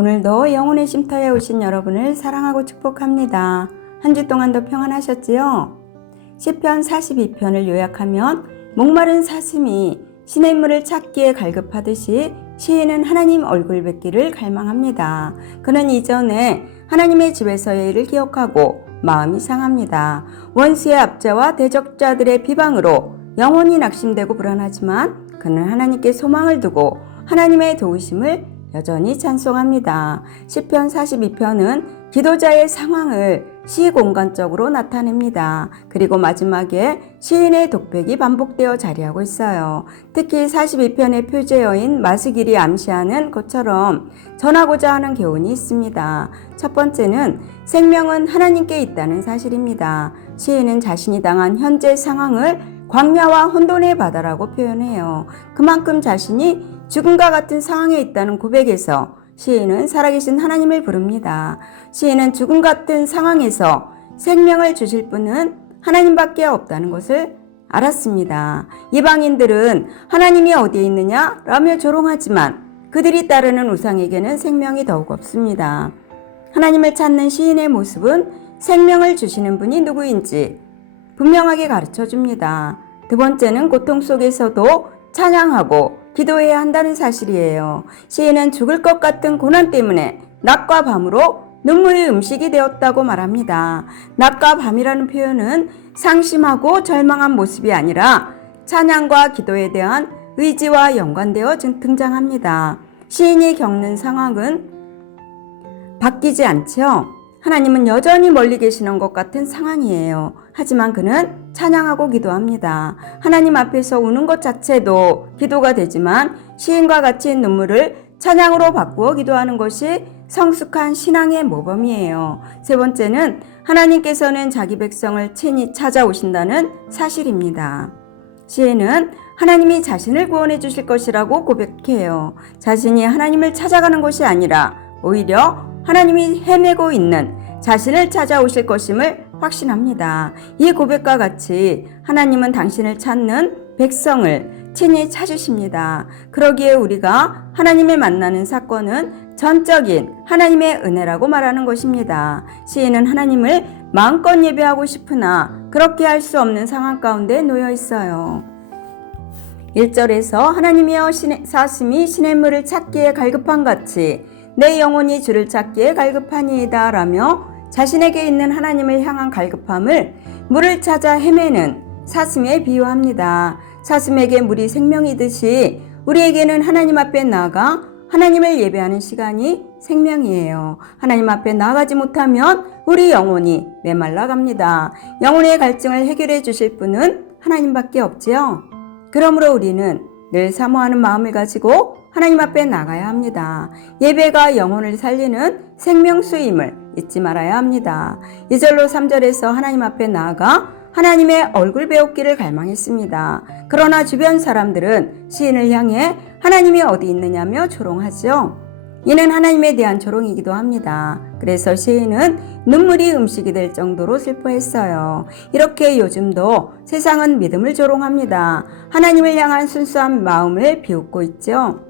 오늘도 영혼의 쉼터에 오신 여러분을 사랑하고 축복합니다. 한 주 동안도 평안하셨지요? 시편 42편을 요약하면 목마른 사슴이 시냇물을 찾기에 갈급하듯이 시인은 하나님 얼굴 뵙기를 갈망합니다. 그는 이전에 하나님의 집에서의 일을 기억하고 마음이 상합니다. 원수의 압제와 대적자들의 비방으로 영혼이 낙심되고 불안하지만 그는 하나님께 소망을 두고 하나님의 도우심을 여전히 찬송합니다. 시편 42편은 기도자의 상황을 시공간적으로 나타냅니다. 그리고 마지막에 시인의 독백이 반복되어 자리하고 있어요. 특히 42편의 표제어인 마스길이 암시하는 것처럼 전하고자 하는 교훈이 있습니다. 첫 번째는 생명은 하나님께 있다는 사실입니다. 시인은 자신이 당한 현재 상황을 광야와 혼돈의 바다라고 표현해요. 그만큼 자신이 죽음과 같은 상황에 있다는 고백에서 시인은 살아계신 하나님을 부릅니다. 시인은 죽음 같은 상황에서 생명을 주실 분은 하나님밖에 없다는 것을 알았습니다. 이방인들은 하나님이 어디에 있느냐 라며 조롱하지만 그들이 따르는 우상에게는 생명이 더욱 없습니다. 하나님을 찾는 시인의 모습은 생명을 주시는 분이 누구인지 분명하게 가르쳐 줍니다. 두 번째는 고통 속에서도 찬양하고 기도해야 한다는 사실이에요. 시인은 죽을 것 같은 고난 때문에 낮과 밤으로 눈물이 음식이 되었다고 말합니다. 낮과 밤이라는 표현은 상심하고 절망한 모습이 아니라 찬양과 기도에 대한 의지와 연관되어 등장합니다. 시인이 겪는 상황은 바뀌지 않죠. 하나님은 여전히 멀리 계시는 것 같은 상황이에요. 하지만 그는 찬양하고 기도합니다. 하나님 앞에서 우는 것 자체도 기도가 되지만 시인과 같이 눈물을 찬양으로 바꾸어 기도하는 것이 성숙한 신앙의 모범이에요. 세 번째는 하나님께서는 자기 백성을 친히 찾아오신다는 사실입니다. 시인은 하나님이 자신을 구원해 주실 것이라고 고백해요. 자신이 하나님을 찾아가는 것이 아니라 오히려 하나님이 헤매고 있는 자신을 찾아오실 것임을 확신합니다. 이 고백과 같이 하나님은 당신을 찾는 백성을 친히 찾으십니다. 그러기에 우리가 하나님을 만나는 사건은 전적인 하나님의 은혜라고 말하는 것입니다. 시인은 하나님을 마음껏 예배하고 싶으나 그렇게 할 수 없는 상황 가운데 놓여 있어요. 1절에서 하나님이여 사슴이 시냇물을 찾기에 갈급한 같이 내 영혼이 주를 찾기에 갈급하니이다 라며 자신에게 있는 하나님을 향한 갈급함을 물을 찾아 헤매는 사슴에 비유합니다. 사슴에게 물이 생명이듯이 우리에게는 하나님 앞에 나아가 하나님을 예배하는 시간이 생명이에요. 하나님 앞에 나아가지 못하면 우리 영혼이 메말라 갑니다. 영혼의 갈증을 해결해 주실 분은 하나님밖에 없지요. 그러므로 우리는 늘 사모하는 마음을 가지고 하나님 앞에 나가야 합니다. 예배가 영혼을 살리는 생명수임을 잊지 말아야 합니다. 2절로 3절에서 하나님 앞에 나아가 하나님의 얼굴 배우기를 갈망했습니다. 그러나 주변 사람들은 시인을 향해 하나님이 어디 있느냐며 조롱하죠. 이는 하나님에 대한 조롱이기도 합니다. 그래서 시인은 눈물이 음식이 될 정도로 슬퍼했어요. 이렇게 요즘도 세상은 믿음을 조롱합니다. 하나님을 향한 순수한 마음을 비웃고 있죠.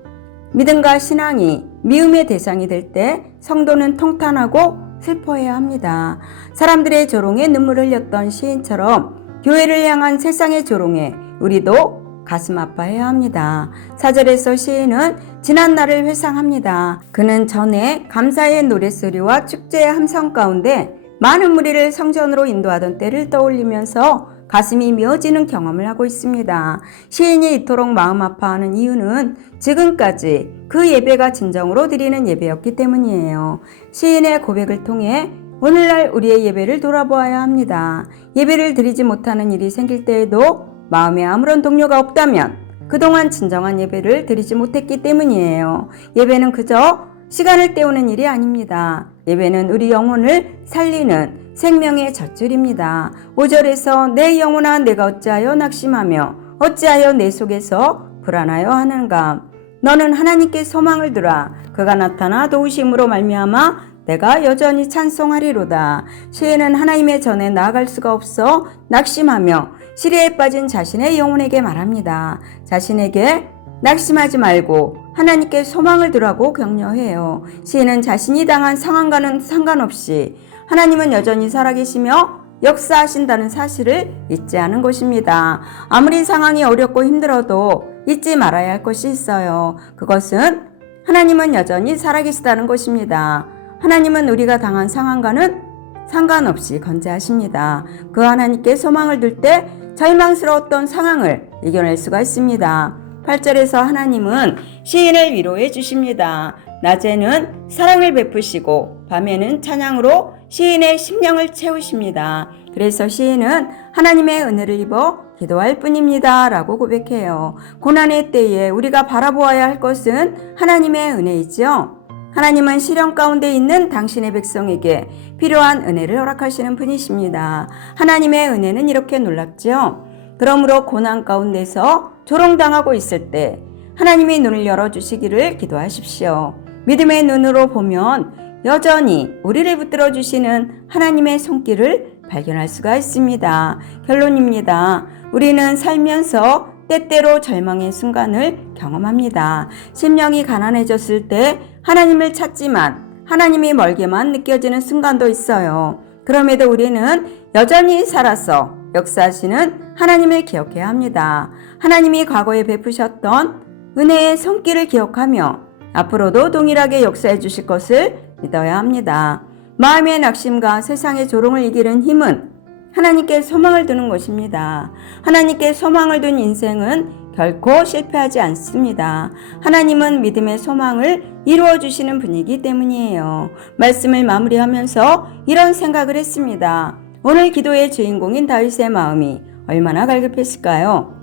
믿음과 신앙이 미움의 대상이 될 때 성도는 통탄하고 슬퍼해야 합니다. 사람들의 조롱에 눈물을 흘렸던 시인처럼 교회를 향한 세상의 조롱에 우리도 가슴 아파해야 합니다. 4절에서 시인은 지난 날을 회상합니다. 그는 전에 감사의 노랫소리와 축제의 함성 가운데 많은 무리를 성전으로 인도하던 때를 떠올리면서 가슴이 미어지는 경험을 하고 있습니다. 시인이 이토록 마음 아파하는 이유는 지금까지 그 예배가 진정으로 드리는 예배였기 때문이에요. 시인의 고백을 통해 오늘날 우리의 예배를 돌아보아야 합니다. 예배를 드리지 못하는 일이 생길 때에도 마음에 아무런 동료가 없다면 그동안 진정한 예배를 드리지 못했기 때문이에요. 예배는 그저 시간을 때우는 일이 아닙니다. 예배는 우리 영혼을 살리는 생명의 젖줄입니다. 5절에서 내 영혼아 내가 어찌하여 낙심하며 어찌하여 내 속에서 불안하여 하는가. 너는 하나님께 소망을 두라. 그가 나타나 도우심으로 말미암아 내가 여전히 찬송하리로다. 시인은 하나님의 전에 나아갈 수가 없어 낙심하며 시리에 빠진 자신의 영혼에게 말합니다. 자신에게 낙심하지 말고 하나님께 소망을 두라고 격려해요. 시인은 자신이 당한 상황과는 상관없이 하나님은 여전히 살아계시며 역사하신다는 사실을 잊지 않은 것입니다. 아무리 상황이 어렵고 힘들어도 잊지 말아야 할 것이 있어요. 그것은 하나님은 여전히 살아계시다는 것입니다. 하나님은 우리가 당한 상황과는 상관없이 건재하십니다. 그 하나님께 소망을 둘 때 절망스러웠던 상황을 이겨낼 수가 있습니다. 8절에서 하나님은 시인을 위로해 주십니다. 낮에는 사랑을 베푸시고 밤에는 찬양으로 시인의 심령을 채우십니다. 그래서 시인은 하나님의 은혜를 입어 기도할 뿐입니다 라고 고백해요. 고난의 때에 우리가 바라보아야 할 것은 하나님의 은혜이지요. 하나님은 시련 가운데 있는 당신의 백성에게 필요한 은혜를 허락하시는 분이십니다. 하나님의 은혜는 이렇게 놀랍죠. 그러므로 고난 가운데서 조롱당하고 있을 때 하나님이 눈을 열어주시기를 기도하십시오. 믿음의 눈으로 보면 여전히 우리를 붙들어 주시는 하나님의 손길을 발견할 수가 있습니다. 결론입니다. 우리는 살면서 때때로 절망의 순간을 경험합니다. 심령이 가난해졌을 때 하나님을 찾지만 하나님이 멀게만 느껴지는 순간도 있어요. 그럼에도 우리는 여전히 살아서 역사하시는 하나님을 기억해야 합니다. 하나님이 과거에 베푸셨던 은혜의 손길을 기억하며 앞으로도 동일하게 역사해 주실 것을 믿어야 합니다. 마음의 낙심과 세상의 조롱을 이기는 힘은 하나님께 소망을 두는 것입니다. 하나님께 소망을 둔 인생은 결코 실패하지 않습니다. 하나님은 믿음의 소망을 이루어 주시는 분이기 때문이에요. 말씀을 마무리하면서 이런 생각을 했습니다. 오늘 기도의 주인공인 다윗의 마음이 얼마나 갈급했을까요?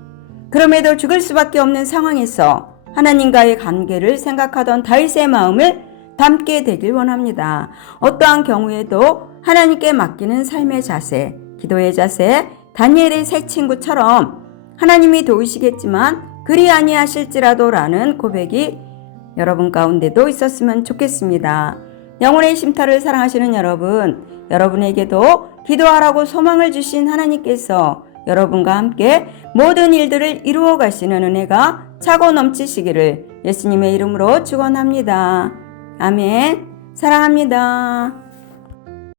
그럼에도 죽을 수밖에 없는 상황에서 하나님과의 관계를 생각하던 다윗의 마음을 담게 되길 원합니다. 어떠한 경우에도 하나님께 맡기는 삶의 자세, 기도의 자세, 다니엘의 새 친구처럼 하나님이 도우시겠지만 그리 아니하실지라도 라는 고백이 여러분 가운데도 있었으면 좋겠습니다. 영혼의 쉼터를 사랑하시는 여러분, 여러분에게도 기도하라고 소망을 주신 하나님께서 여러분과 함께 모든 일들을 이루어 가시는 은혜가 차고 넘치시기를 예수님의 이름으로 축원합니다. 아멘. 사랑합니다.